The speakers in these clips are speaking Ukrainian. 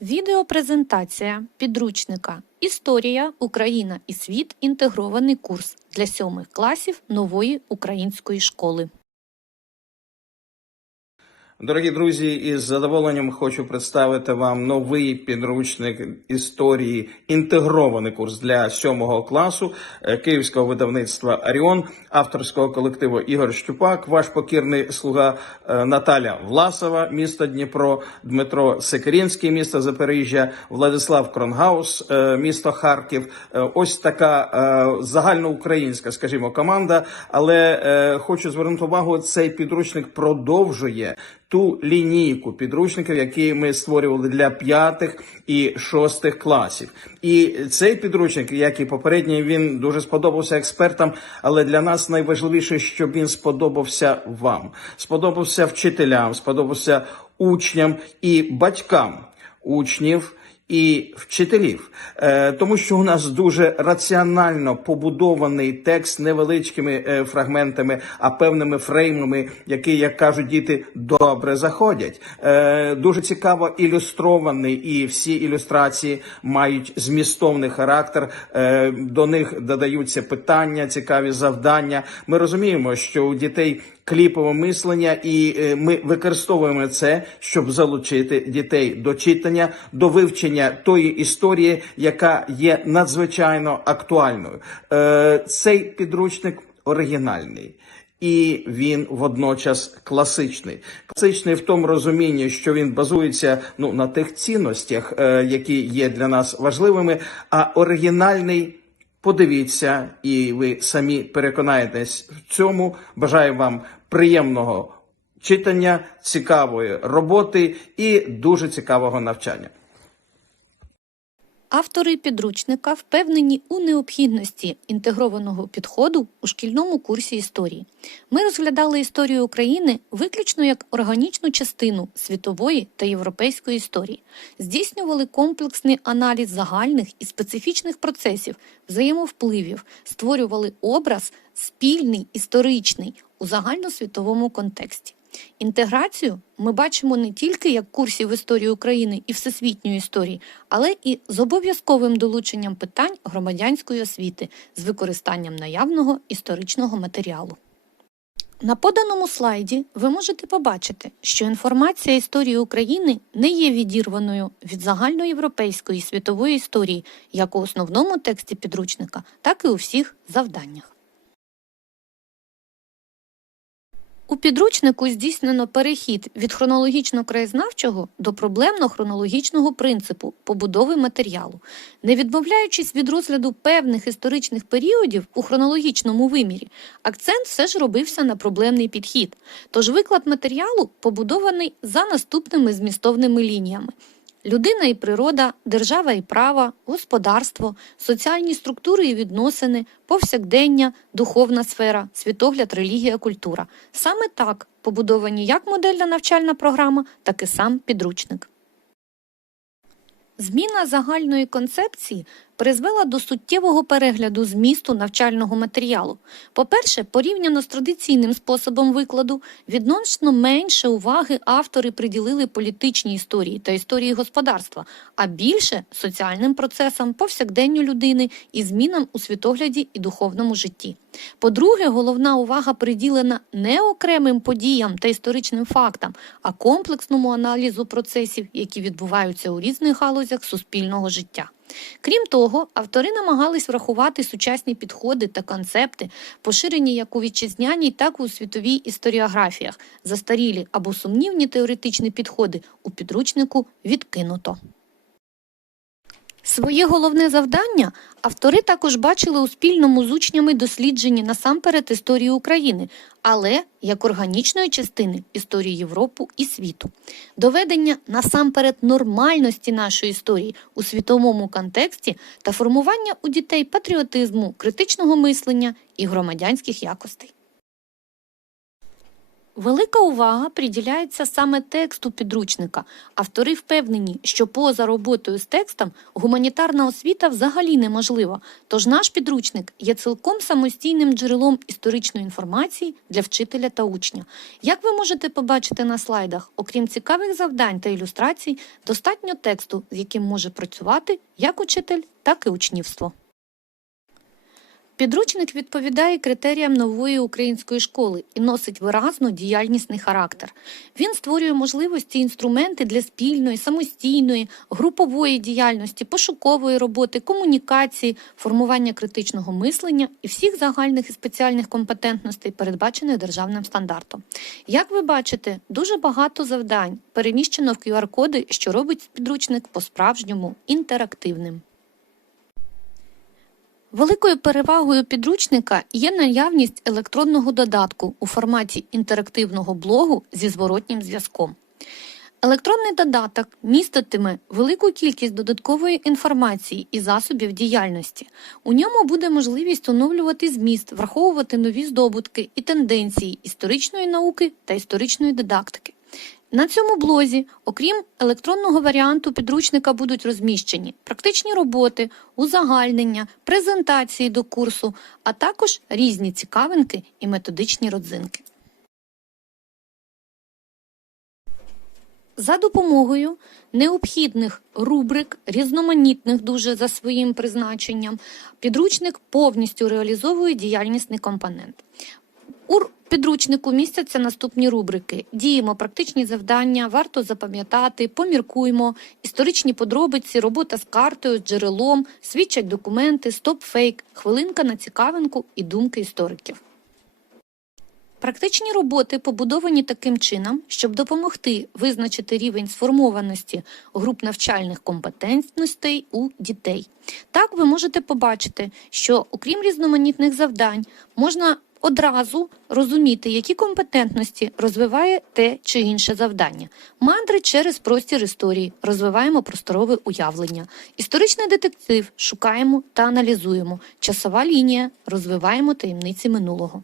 Відеопрезентація підручника Історія, Україна і світ. Інтегрований курс для сьомих класів нової української школи. Дорогі друзі, із задоволенням хочу представити вам новий підручник історії, інтегрований курс для сьомого класу київського видавництва Аріон, авторського колективу Ігор Щупак, ваш покірний слуга е, Наталя Власова, місто Дніпро, Дмитро Секирінський, місто Запоріжжя, Владислав Кронгаус, е, місто Харків. Е, Ось така загальноукраїнська, скажімо, команда. Але хочу звернути увагу, цей підручник продовжує ту лінійку підручників, які ми створювали для п'ятих і шостих класів. І цей підручник, як і попередній, він дуже сподобався експертам. Але для нас найважливіше, щоб він сподобався вам, сподобався вчителям, сподобався учням і батькам учнів і вчителів, е, тому що у нас дуже раціонально побудований текст невеличкими е, фрагментами, а певними фреймами, які, як кажуть діти, добре заходять. Е, дуже цікаво ілюстрований, і всі ілюстрації мають змістовний характер. До них додаються питання, цікаві завдання. Ми розуміємо, що у дітей кліпове мислення, і е, ми використовуємо це, щоб залучити дітей до читання, до вивчення тої історії, яка є надзвичайно актуальною. Е, Цей підручник оригінальний. І він водночас класичний. Класичний в тому розумінні, що він базується ну на тих цінностях, е, які є для нас важливими. А оригінальний Подивіться, і ви самі переконаєтесь в цьому. Бажаю вам приємного читання, цікавої роботи і дуже цікавого навчання. Автори підручника впевнені у необхідності інтегрованого підходу у шкільному курсі історії. Ми розглядали історію України виключно як органічну частину світової та європейської історії, здійснювали комплексний аналіз загальних і специфічних процесів, взаємовпливів, створювали образ спільний історичний у загальносвітовому контексті. Інтеграцію ми бачимо не тільки як курсів історії України і всесвітньої історії, але і з обов'язковим долученням питань громадянської освіти з використанням наявного історичного матеріалу. На поданому слайді ви можете побачити, що інформація історії України не є відірваною від загальноєвропейської світової історії як у основному тексті підручника, так і у всіх завданнях. У підручнику здійснено перехід від хронологічно-краєзнавчого до проблемно-хронологічного принципу побудови матеріалу, не відмовляючись від розгляду певних історичних періодів у хронологічному вимірі, акцент все ж робився на проблемний підхід. Тож виклад матеріалу побудований за наступними змістовними лініями. Людина і природа, держава і право, господарство, соціальні структури і відносини, повсякдення, духовна сфера, світогляд, релігія, культура. Саме так побудовані як модельна навчальна програма, так і сам підручник. Зміна загальної концепції призвела до суттєвого перегляду змісту навчального матеріалу. По-перше, порівняно з традиційним способом викладу, відносно менше уваги автори приділили політичній історії та історії господарства, а більше соціальним процесам, повсякденню людини і змінам у світогляді і духовному житті. По-друге, головна увага приділена не окремим подіям та історичним фактам, а комплексному аналізу процесів, які відбуваються у різних галузях суспільного життя. Крім того, автори намагались врахувати сучасні підходи та концепти, поширені як у вітчизняній, так і у світовій історіографіях, застарілі або сумнівні теоретичні підходи у підручнику відкинуто. Своє головне завдання автори також бачили у спільному з учнями дослідженні насамперед історії України, але як органічної частини історії Європи і світу, доведення насамперед нормальності нашої історії у світовому контексті та формування у дітей патріотизму, критичного мислення і громадянських якостей. Велика увага приділяється саме тексту підручника. Автори впевнені, що поза роботою з текстом гуманітарна освіта взагалі неможлива. Тож наш підручник є цілком самостійним джерелом історичної інформації для вчителя та учня. Як ви можете побачити на слайдах, окрім цікавих завдань та ілюстрацій, достатньо тексту, з яким може працювати як учитель, так і учнівство. Підручник відповідає критеріям нової української школи і носить виразно діяльнісний характер. Він створює можливості інструменти для спільної, самостійної, групової діяльності, пошукової роботи, комунікації, формування критичного мислення і всіх загальних і спеціальних компетентностей, передбачених державним стандартом. Як ви бачите, дуже багато завдань переміщено в QR-коди, що робить підручник по-справжньому інтерактивним. Великою перевагою підручника є наявність електронного додатку у форматі інтерактивного блогу зі зворотнім зв'язком. Електронний додаток міститиме велику кількість додаткової інформації і засобів діяльності. У ньому буде можливість оновлювати зміст, враховувати нові здобутки і тенденції історичної науки та історичної дидактики. На цьому блозі, окрім електронного варіанту підручника, будуть розміщені практичні роботи, узагальнення, презентації до курсу, а також різні цікавинки і методичні родзинки. За допомогою необхідних рубрик, різноманітних дуже за своїм призначенням, підручник повністю реалізовує діяльнісний компонент. У підручнику містяться наступні рубрики: діємо практичні завдання, варто запам'ятати, поміркуймо, історичні подробиці, робота з картою, джерелом, свідчать документи, стоп-фейк, хвилинка на цікавинку і думки істориків. Практичні роботи побудовані таким чином, щоб допомогти визначити рівень сформованості груп навчальних компетентностей у дітей. Так ви можете побачити, що окрім різноманітних завдань, можна одразу розуміти, які компетентності розвиває те чи інше завдання. Мандри через простір історії розвиваємо просторове уявлення. Історичний детектив шукаємо та аналізуємо. Часова лінія розвиваємо таємниці минулого.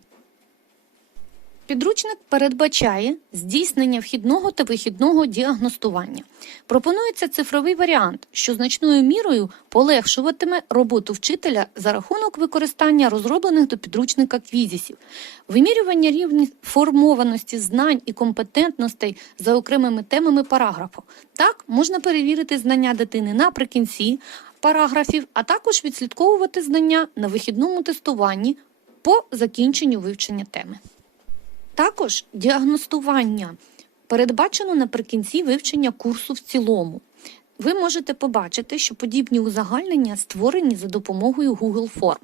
Підручник передбачає здійснення вхідного та вихідного діагностування. Пропонується цифровий варіант, що значною мірою полегшуватиме роботу вчителя за рахунок використання розроблених до підручника квізісів, вимірювання рівня формованості знань і компетентностей за окремими темами параграфу. Так можна перевірити знання дитини наприкінці параграфів, а також відслідковувати знання на вихідному тестуванні по закінченню вивчення теми. Також діагностування передбачено наприкінці вивчення курсу в цілому. Ви можете побачити, що подібні узагальнення створені за допомогою Google Form.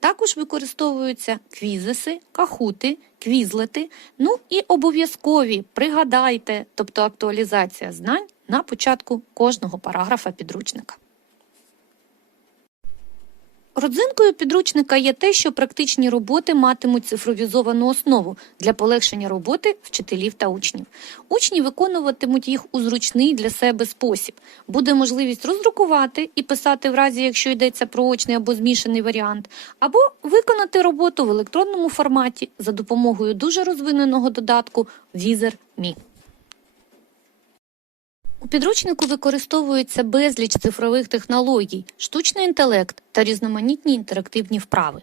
Також використовуються квізиси, кахути, квізлети, ну і обов'язкові пригадайте, тобто актуалізація знань на початку кожного параграфа підручника. Родзинкою підручника є те, що практичні роботи матимуть цифровізовану основу для полегшення роботи вчителів та учнів. Учні виконуватимуть їх у зручний для себе спосіб. Буде можливість роздрукувати і писати в разі, якщо йдеться про очний або змішаний варіант, або виконати роботу в електронному форматі за допомогою дуже розвиненого додатку Візер.Мі. У підручнику використовується безліч цифрових технологій, штучний інтелект та різноманітні інтерактивні вправи.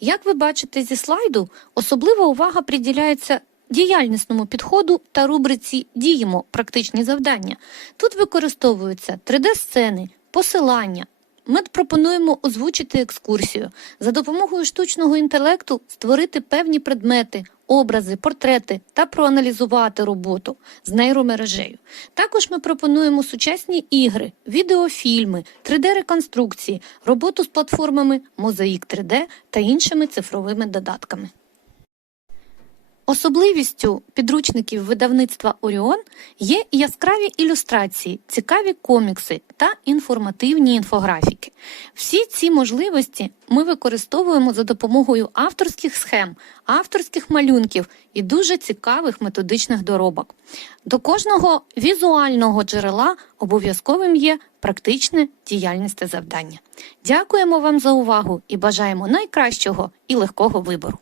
Як ви бачите зі слайду, особлива увага приділяється діяльнісному підходу та рубриці Діємо практичні завдання. Тут використовуються 3D-сцени, посилання. Ми пропонуємо озвучити екскурсію, за допомогою штучного інтелекту створити певні предмети, образи, портрети та проаналізувати роботу з нейромережею. Також ми пропонуємо сучасні ігри, відеофільми, 3D-реконструкції, роботу з платформами Мозаїк 3D та іншими цифровими додатками. Особливістю підручників видавництва Оріон є яскраві ілюстрації, цікаві комікси та інформативні інфографіки. Всі ці можливості ми використовуємо за допомогою авторських схем, авторських малюнків і дуже цікавих методичних доробок. До кожного візуального джерела обов'язковим є практичне діяльність та завдання. Дякуємо вам за увагу і бажаємо найкращого і легкого вибору.